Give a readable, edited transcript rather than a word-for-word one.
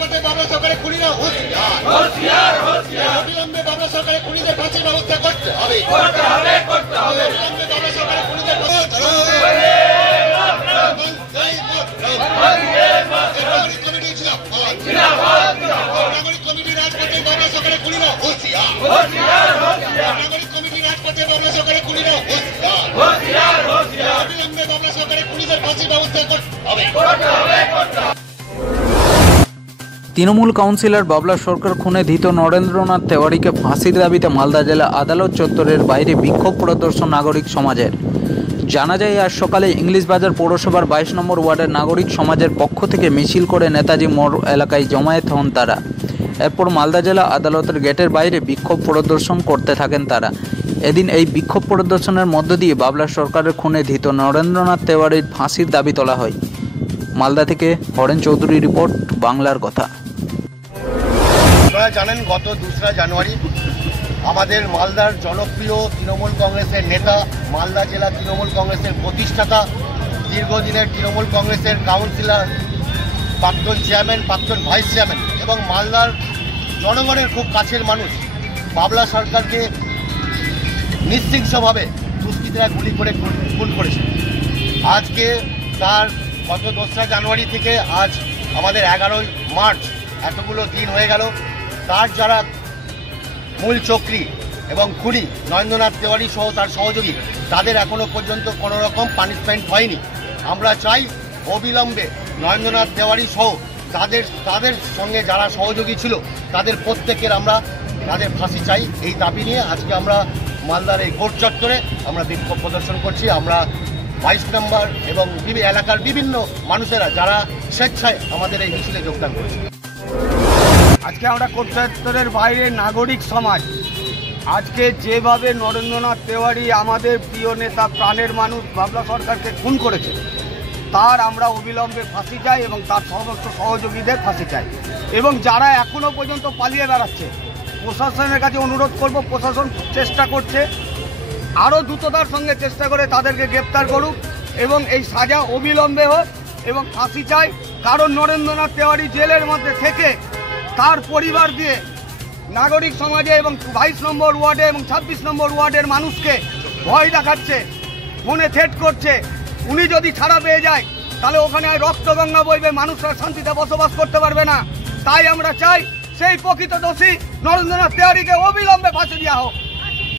রাজপথে বাবলা সরকারের খুনিরা অবিলম্বে বাবলা সরকারের খুনিদের ফাঁসির ব্যবস্থা করতে হবে। অবিলম্বে বাবলা সরকারের খুনিদের নাগরিক কমিটি রাজপথে বাবলা সরকারের খুনিরা নাগরিক কমিটি রাজপথে বাবলা সরকারের খুনিরা অবিলম্বে বাবলা সরকারের খুনিদের ফাঁসির ব্যবস্থা করতে হবে। তৃণমূল কাউন্সিলর বাবলা সরকার খুনে ধৃত নরেন্দ্রনাথ তেওয়ারিকে ফাঁসির দাবিতে মালদা জেলা আদালত চত্বরের বাইরে বিক্ষোভ প্রদর্শন নাগরিক সমাজের। জানা যায় আজ সকালে ইংলিশ বাজার পৌরসভার 22 নম্বর ওয়ার্ডের নাগরিক সমাজের পক্ষ থেকে মিছিল করে নেতাজি মোড় এলাকায় জমায়েত হন তারা। এরপর মালদা জেলা আদালতের গেটের বাইরে বিক্ষোভ প্রদর্শন করতে থাকেন তারা। এদিন এই বিক্ষোভ প্রদর্শনের মধ্য দিয়ে বাবলা সরকারের খুনে ধৃত নরেন্দ্রনাথ তেওয়ারির ফাঁসির দাবি তোলা হয়। মালদা থেকে হরেন চৌধুরী রিপোর্ট, বাংলার কথা। আপনারা জানেন গত 2 জানুয়ারি আমাদের মালদার জনপ্রিয় তৃণমূল কংগ্রেসের নেতা, মালদা জেলা তৃণমূল কংগ্রেসের প্রতিষ্ঠাতা, দীর্ঘদিনের তৃণমূল কংগ্রেসের কাউন্সিলর, প্রাক্তন চেয়ারম্যান, প্রাক্তন ভাইস চেয়ারম্যান এবং মালদার জনগণের খুব কাছের মানুষ বাবলা সরকারকে নিঃশৃঙ্খলভাবে দুষ্কৃতীরা গুলি করে খুন করেছে। আজকে তার গত 2 জানুয়ারি থেকে আজ আমাদের 11 মার্চ এতগুলো দিন হয়ে গেল। তার যারা মূল চক্রী এবং খুনি নরেন্দ্রনাথ তেওয়ারি সহ তার সহযোগী, তাদের এখনো পর্যন্ত কোনো রকম পানিশমেন্ট হয়নি। আমরা চাই অবিলম্বে নরেন্দ্রনাথ তেওয়ারি সহ তাদের সঙ্গে যারা সহযোগী ছিল তাদের প্রত্যেকের আমরা তাদের ফাঁসি চাই। এই দাবি নিয়ে আজকে আমরা মালদার এই কোর্ট চত্বরে আমরা বিক্ষোভ প্রদর্শন করছি। আমরা 22 নম্বর এবং এলাকার বিভিন্ন মানুষেরা যারা স্বেচ্ছায় আমাদের এই মিছিলে যোগদান করেছে। আজকে আমরা কোর্ট চত্বরের বাইরে নাগরিক সমাজ আজকে যেভাবে নরেন্দ্রনাথ তেওয়ারি আমাদের প্রিয় নেতা, প্রাণের মানুষ বাবলা সরকারকে খুন করেছে, তার আমরা অবিলম্বে ফাঁসি চাই এবং তার সমস্ত সহযোগীদের ফাঁসি চাই। এবং যারা এখনও পর্যন্ত পালিয়ে বেড়াচ্ছে, প্রশাসনের কাছে অনুরোধ করব, প্রশাসন চেষ্টা করছে, আরও দ্রুততার সঙ্গে চেষ্টা করে তাদেরকে গ্রেপ্তার করুক এবং এই সাজা অবিলম্বে হোক এবং ফাঁসি চাই। কারণ নরেন্দ্রনাথ তেওয়ারি জেলের মধ্যে থেকে তার পরিবার দিয়ে নাগরিক সমাজে এবং 22 নম্বর ওয়ার্ডে এবং 26 নম্বর ওয়ার্ডের মানুষকে ভয় দেখাচ্ছে, ফোনে থ্রেট করছে। উনি যদি ছাড়া পেয়ে যায় তাহলে ওখানে রক্তগঙ্গা বইবে, মানুষরা শান্তিতে বসবাস করতে পারবে না। তাই আমরা চাই সেই প্রকৃত দোষী নরেন্দ্রনাথ তেওয়ারিকে অবিলম্বে ফাঁসি দেওয়া হোক।